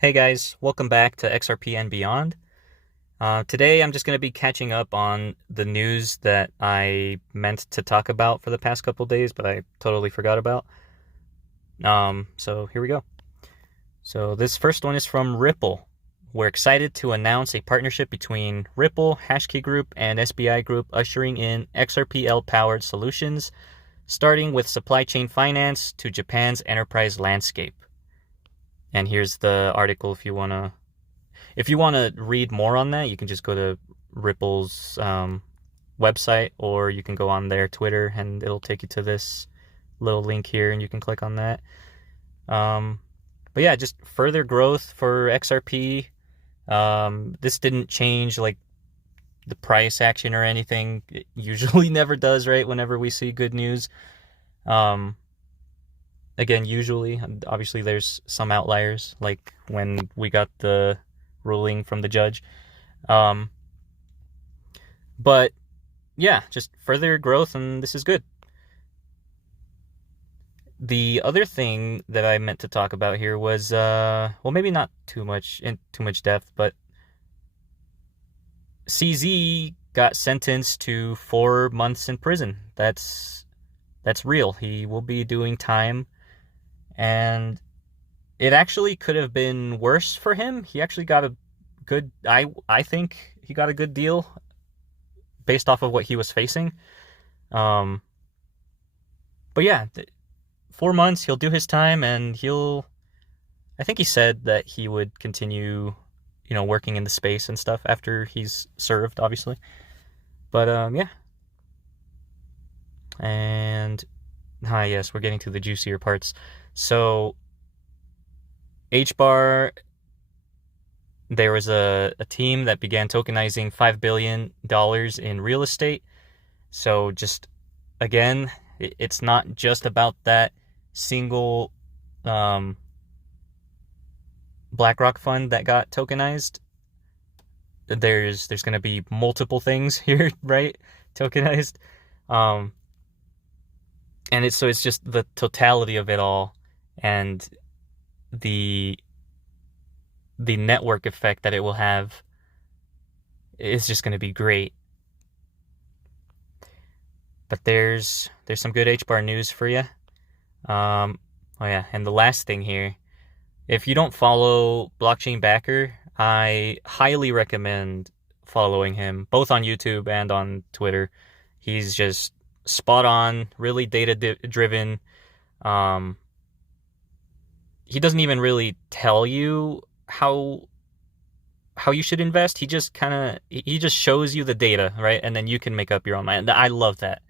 Hey guys, welcome back to XRP and Beyond. Today I'm just going to be catching up on the news that I meant to talk about for the past couple days, but I totally forgot about. So here we go. So this first one is from Ripple. We're excited to announce a partnership between Ripple, Hashkey Group, and SBI Group, ushering in XRPL-powered solutions, starting with supply chain finance to Japan's enterprise landscape. And here's the article if you wanna read more on that. You can just go to Ripple's website, or you can go on their Twitter, and it'll take you to this little link here, and you can click on that. But yeah, just further growth for XRP. This didn't change like the price action or anything. It usually never does, right? Whenever we see good news. Again, usually, obviously there's some outliers, like when we got the ruling from the judge. But yeah, just further growth, and this is good. The other thing that I meant to talk about here was, well, maybe not too much depth, but CZ got sentenced to 4 months in prison. That's real. He will be doing time, and it actually could have been worse for him. He actually got a good, I think he got a good deal based off of what he was facing. But yeah, 4 months, he'll do his time, and I think he said that he would continue, working in the space and stuff after he's served, obviously. But yeah. And yes, we're getting to the juicier parts. So HBAR, there was a team that began tokenizing $5 billion in real estate. So just, again, it's not just about that single BlackRock fund that got tokenized. There's going to be multiple things here, right? Tokenized. And it's just the totality of it all, and the network effect that it will have is just going to be great. But there's some good HBAR news for you. Oh yeah, and the last thing here, if you don't follow Blockchain Backer, I highly recommend following him, both on YouTube and on Twitter. He's just spot on, really data driven. He doesn't even really tell you how you should invest. He just shows you the data, right? And then you can make up your own mind. I love that.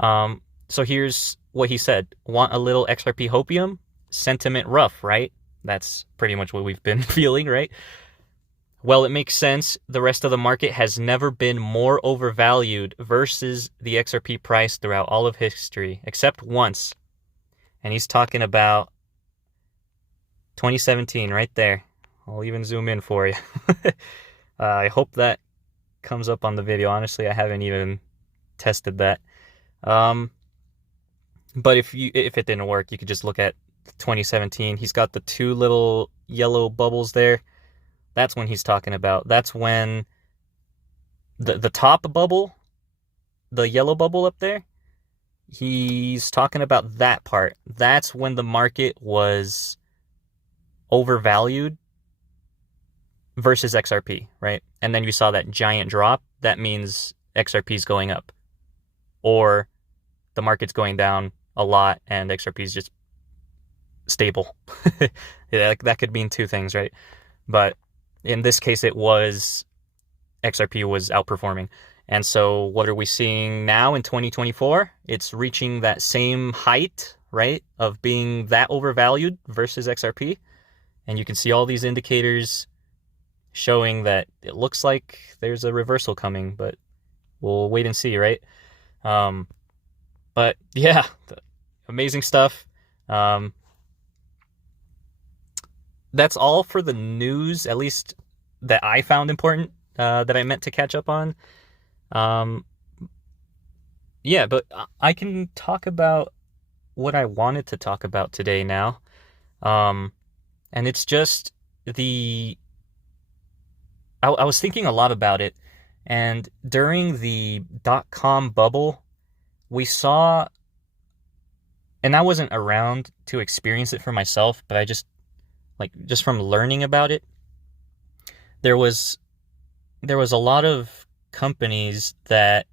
So here's what he said. Want a little XRP hopium? Sentiment rough, right? That's pretty much what we've been feeling, right? Well, it makes sense. The rest of the market has never been more overvalued versus the XRP price throughout all of history, except once. And he's talking about 2017 right there. I'll even zoom in for you. I hope that comes up on the video. Honestly, I haven't even tested that. But if it didn't work, you could just look at 2017. He's got the two little yellow bubbles there. That's when he's talking about. That's when the top bubble, the yellow bubble up there, he's talking about that part. That's when the market was overvalued versus XRP, right? And then you saw that giant drop. That means XRP is going up, or the market's going down a lot and XRP is just stable. Yeah, that could mean two things, right? But in this case, it was XRP was outperforming. And so what are we seeing now in 2024? It's reaching that same height, right, of being that overvalued versus XRP. And you can see all these indicators showing that it looks like there's a reversal coming, but we'll wait and see, right? But yeah, amazing stuff. That's all for the news, at least that I found important, that I meant to catch up on. Yeah, but I can talk about what I wanted to talk about today now. And it's just the I was thinking a lot about it, and during the .com bubble, we saw, and I wasn't around to experience it for myself, but I just from learning about it, there was a lot of companies that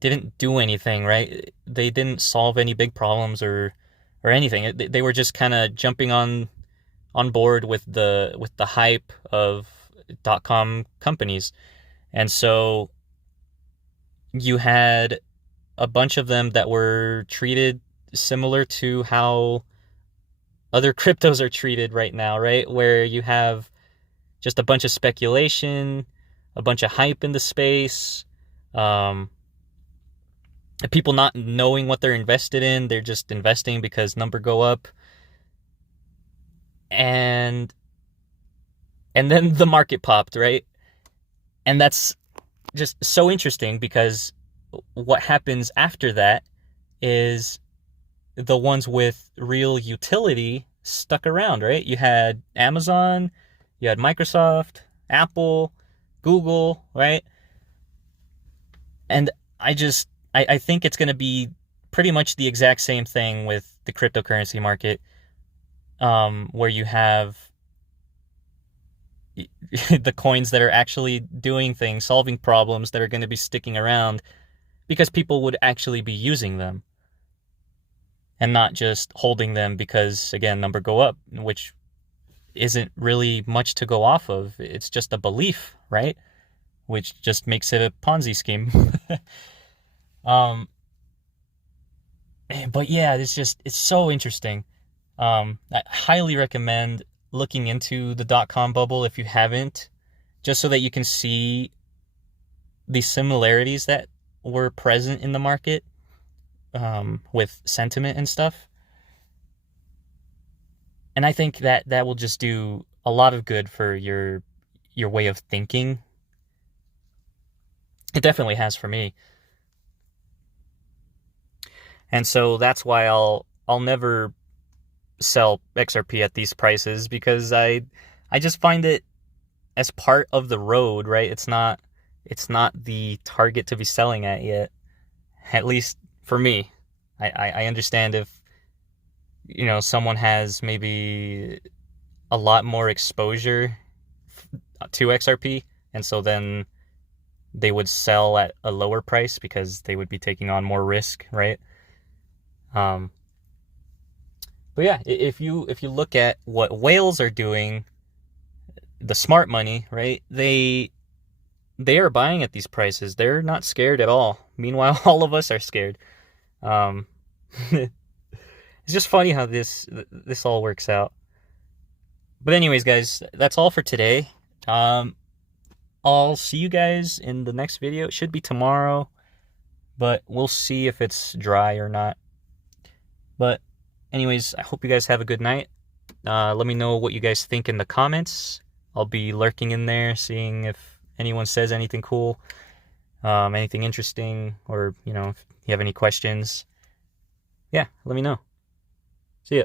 didn't do anything, right? They didn't solve any big problems or anything. They were just kind of jumping on board with the hype of .com companies. And so you had a bunch of them that were treated similar to how other cryptos are treated right now, right? Where you have just a bunch of speculation, a bunch of hype in the space, people not knowing what they're invested in. They're just investing because number go up. And then the market popped, right? And that's just so interesting because what happens after that is the ones with real utility stuck around, right? You had Amazon, you had Microsoft, Apple, Google, right? And I think it's going to be pretty much the exact same thing with the cryptocurrency market, where you have the coins that are actually doing things, solving problems, that are going to be sticking around because people would actually be using them and not just holding them because, again, number go up, which isn't really much to go off of. It's just a belief, right? Which just makes it a Ponzi scheme. But yeah, it's so interesting. I highly recommend looking into the .com bubble if you haven't, just so that you can see the similarities that were present in the market, with sentiment and stuff. And I think that will just do a lot of good for your way of thinking. It definitely has for me. And so that's why I'll never sell XRP at these prices, because I just find it as part of the road, right? It's not the target to be selling at yet. At least for me. I understand if someone has maybe a lot more exposure to XRP, and so then they would sell at a lower price because they would be taking on more risk, right? But yeah, if you look at what whales are doing, the smart money, right? They are buying at these prices. They're not scared at all. Meanwhile, all of us are scared. It's just funny how this all works out. But anyways, guys, that's all for today. I'll see you guys in the next video. It should be tomorrow, but we'll see if it's dry or not. But anyways, I hope you guys have a good night. Let me know what you guys think in the comments. I'll be lurking in there, seeing if anyone says anything cool, anything interesting, or if you have any questions. Yeah, let me know. See ya.